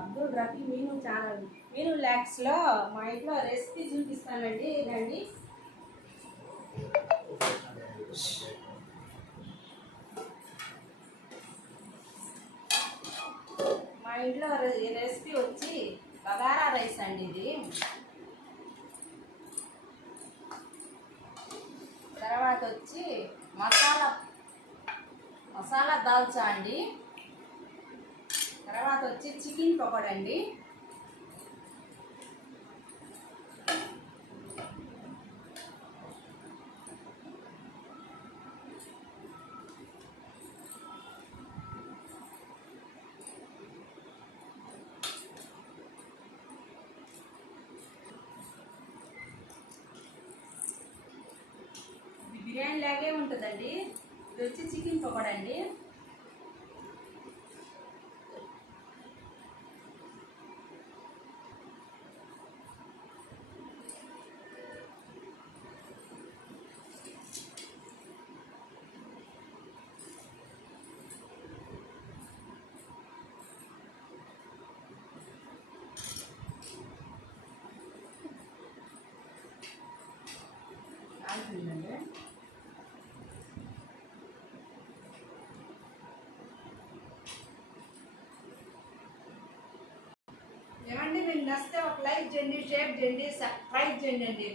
అబ్దుల్ రఫీ మీను ఛానల్ మీను ల్యాక్స్లో మా ఇంట్లో రెసిపీ చూపిస్తానండి. రండి. మా ఇంట్లో రెసిపీ వచ్చి బగారా రైస్ అండి. ఇది తర్వాత వచ్చి మసాలా దాల్చా అండి. తర్వాత వచ్చి చికెన్ పకోడా అండి. బిర్యానీ లాగే ఉంటుందండి. ఇది వచ్చి చికెన్ పకోడా అండి. అంటుందండి. ఏమండి, మీరు నచ్చితే ఒక లైక్ చేయండి, షేర్ చేయండి, సబ్స్క్రైబ్ చేయండి.